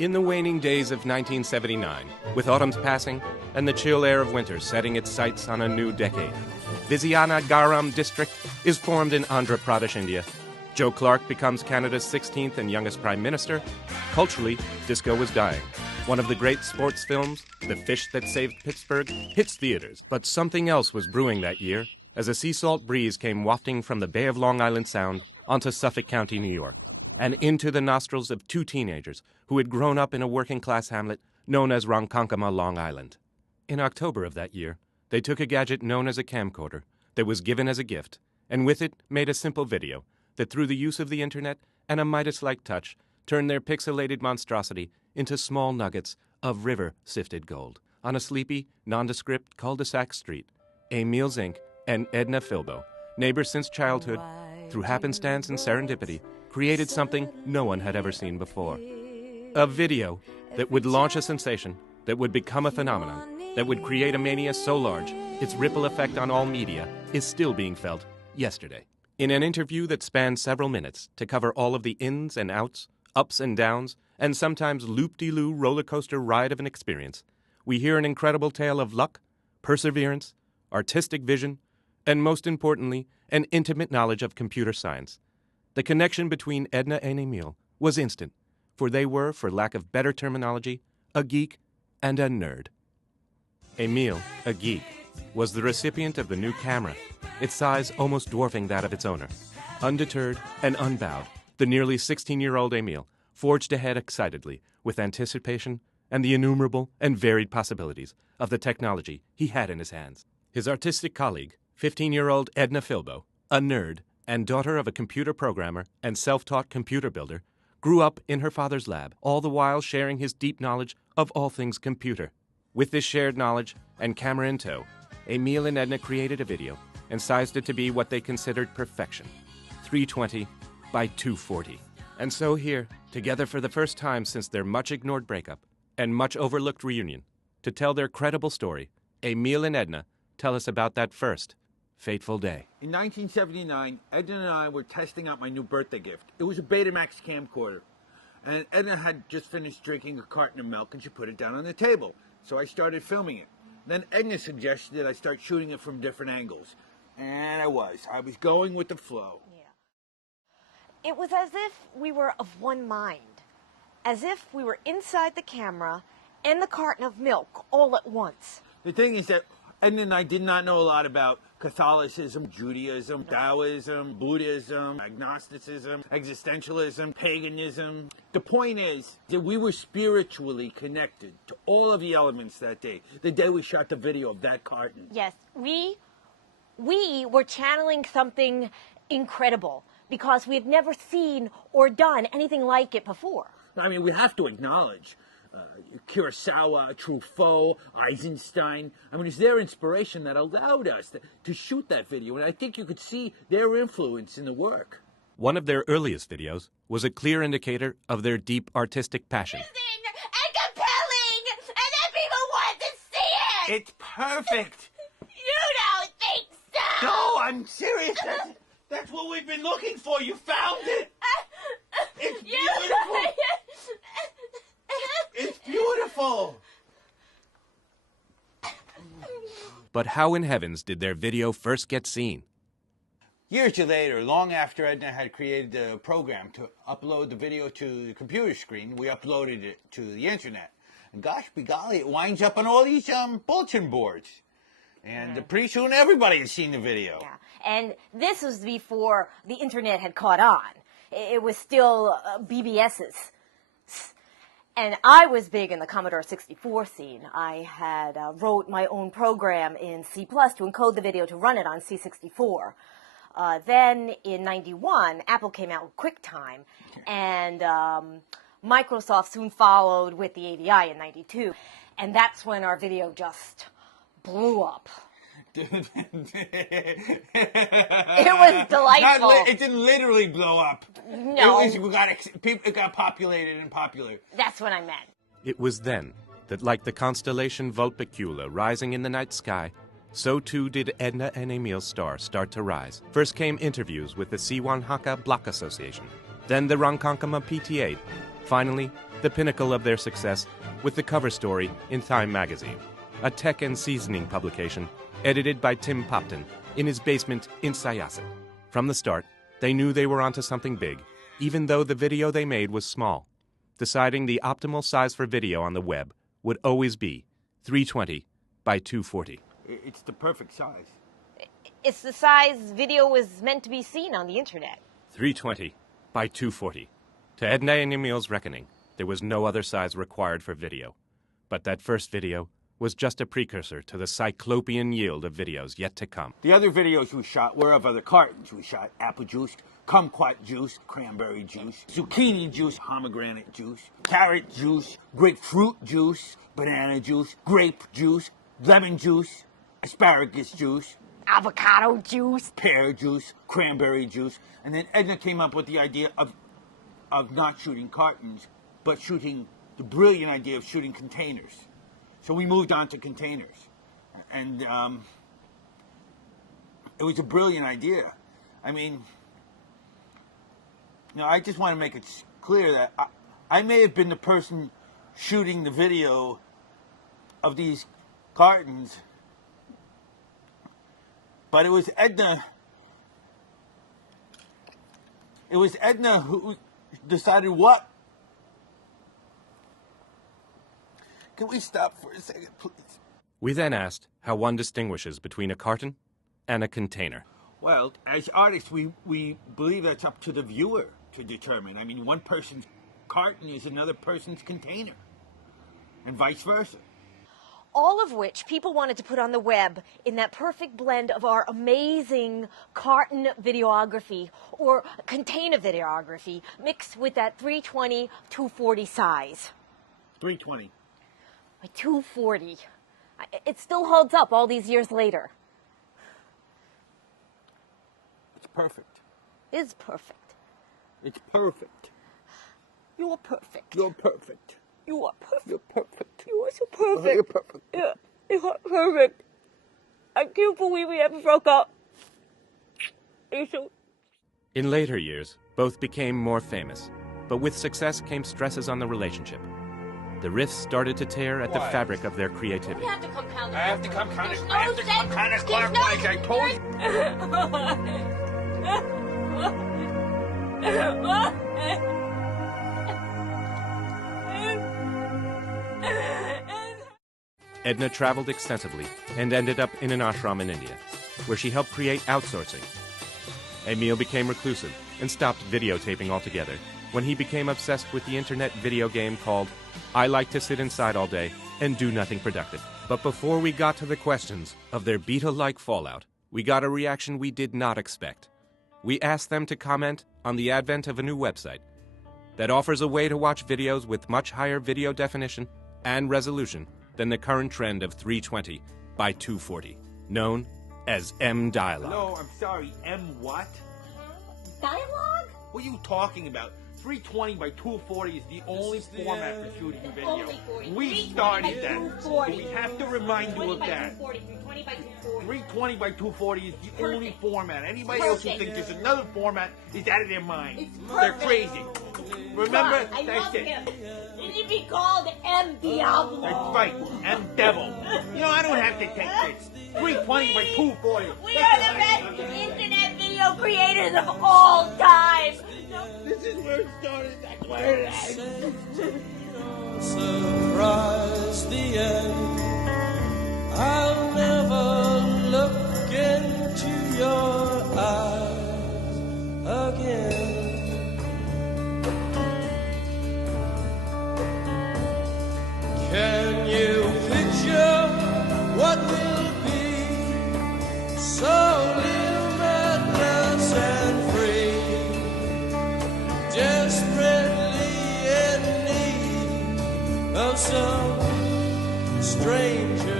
In the waning days of 1979, with autumn's passing and the chill air of winter setting its sights on a new decade, Vizianagaram district is formed in Andhra Pradesh, India. Joe Clark becomes Canada's 16th and youngest prime minister. Culturally, disco was dying. One of the great sports films, The Fish That Saved Pittsburgh, hits theaters. But something else was brewing that year as a sea salt breeze came wafting from the Bay of Long Island Sound onto Suffolk County, New York, and into the nostrils of two teenagers who had grown up in a working-class hamlet known as Ronkonkoma, Long Island. In October of that year, they took a gadget known as a camcorder that was given as a gift, and with it made a simple video that, through the use of the internet and a Midas-like touch, turned their pixelated monstrosity into small nuggets of river-sifted gold. On a sleepy, nondescript cul-de-sac street, Emil Zink and Edna Filbo, neighbors since childhood, through happenstance and serendipity, created something no one had ever seen before. A video that would launch a sensation, that would become a phenomenon, that would create a mania so large, its ripple effect on all media is still being felt yesterday. In an interview that spanned several minutes to cover all of the ins and outs, ups and downs, and sometimes loop-de-loo roller coaster ride of an experience, we hear an incredible tale of luck, perseverance, artistic vision, and most importantly, an intimate knowledge of computer science. The connection between Edna and Emil was instant, for they were, for lack of better terminology, a geek and a nerd. Emil, a geek, was the recipient of the new camera, its size almost dwarfing that of its owner. Undeterred and unbowed, the nearly 16-year-old Emil forged ahead excitedly with anticipation and the innumerable and varied possibilities of the technology he had in his hands. His artistic colleague, 15-year-old Edna Filbo, a nerd and daughter of a computer programmer and self-taught computer builder, grew up in her father's lab, all the while sharing his deep knowledge of all things computer. With this shared knowledge and camera in tow, Emil and Edna created a video and sized it to be what they considered perfection, 320 by 240. And so here, together for the first time since their much-ignored breakup and much-overlooked reunion, to tell their credible story, Emil and Edna tell us about that first fateful day. In 1979, Edna and I were testing out my new birthday gift. It was a Betamax camcorder. And Edna had just finished drinking a carton of milk and she put it down on the table. So I started filming it. Then Edna suggested that I start shooting it from different angles. And I was going with the flow. Yeah. It was as if we were of one mind. As if we were inside the camera and the carton of milk all at once. The thing is that Edna and I did not know a lot about Catholicism, Judaism, Taoism, Buddhism, agnosticism, existentialism, paganism. The point is that we were spiritually connected to all of the elements that day, the day we shot the video of that carton. Yes, we were channeling something incredible because we've never seen or done anything like it before. I mean, we have to acknowledge Kurosawa, Truffaut, Eisenstein. I mean, it's their inspiration that allowed us to shoot that video, and I think you could see their influence in the work. One of their earliest videos was a clear indicator of their deep artistic passion. And compelling, and that people want to see it! It's perfect! You don't think so? No, I'm serious. That's what we've been looking for. You found it! It's beautiful! It's beautiful! But how in heavens did their video first get seen? Years later, long after Edna had created a program to upload the video to the computer screen, we uploaded it to the internet. And gosh be golly, it winds up on all these bulletin boards. And pretty soon everybody has seen the video. Yeah. And this was before the internet had caught on. It was still BBS's. And I was big in the Commodore 64 scene. I had wrote my own program in C++ to encode the video to run it on C64. Then in 91, Apple came out with QuickTime, and Microsoft soon followed with the AVI in 92. And that's when our video just blew up. It was delightful. It didn't literally blow up. No. It got populated and popular. That's what I meant. It was then that, like the constellation Vulpecula rising in the night sky, so too did Edna and Emil's star start to rise. First came interviews with the Siwanhaka Block Association, then the Ronkonkoma PTA, Finally, the pinnacle of their success with the cover story in Time magazine, a tech and seasoning publication edited by Tim Popton in his basement in Syosset. From the start, they knew they were onto something big, even though the video they made was small, deciding the optimal size for video on the web would always be 320 by 240. It's the perfect size. It's the size video was meant to be seen on the internet. 320 by 240. To Edna and Emil's reckoning, there was no other size required for video. But that first video was just a precursor to the cyclopean yield of videos yet to come. The other videos we shot were of other cartons. We shot apple juice, kumquat juice, cranberry juice, zucchini juice, pomegranate juice, carrot juice, grapefruit juice, banana juice, grape juice, lemon juice, asparagus juice, Avocado juice. pear juice, cranberry juice. And then Edna came up with the idea of not shooting cartons, but shooting the brilliant idea of shooting containers. So we moved on to containers. And it was a brilliant idea. I mean, you know, I just want to make it clear that I may have been the person shooting the video of these cartons, but it was Edna. It was Edna who decided what. Can we stop for a second, please? We then asked how one distinguishes between a carton and a container. Well, as artists, we believe that's up to the viewer to determine. I mean, one person's carton is another person's container, and vice versa. All of which people wanted to put on the web in that perfect blend of our amazing carton videography or container videography mixed with that 320, 240 size. 320. By 240. It still holds up all these years later. It's perfect. It's perfect. It's perfect. You're perfect. You're perfect. You are perfect. You're perfect. You are so perfect. You're perfect. Yeah, you are perfect. I can't believe we ever broke up. You're so... In later years, both became more famous, but with success came stresses on the relationship. The rifts started to tear at the Why? fabric of their creativity. You have to come count. I have to come kind There's of. no I have to come sense. kind of There's clockwise. no- I told you. Edna traveled extensively and ended up in an ashram in India, where she helped create outsourcing. Emil became reclusive and stopped videotaping altogether when he became obsessed with the internet video game called I Like to Sit Inside All Day and Do Nothing Productive. But before we got to the questions of their beta-like fallout, we got a reaction we did not expect. We asked them to comment on the advent of a new website that offers a way to watch videos with much higher video definition and resolution than the current trend of 320 by 240, known as M-Dialogue. No, I'm sorry. M what? Dialogue? What are you talking about? 320 by 240 is the only format for shooting video. Only 40. We started 320 by that. 240. We have to remind you of 320 by that. 240. 320 by 240. 320 by 240 is the only Perfect. format. Anybody else who Perfect. thinks there's another format is out of their mind. It's They're perfect. crazy. Remember? God, I That's love it. him. Did he be called M. Diablo? That's right. I'm devil. You know, I don't have to take this. 320 by 240. We are the best internet video creators of all time. This is where it started. That's where it ends. Surprise the end. I'll never look into your eyes again. Can you picture what will be? So limitless and free, desperately in need of some stranger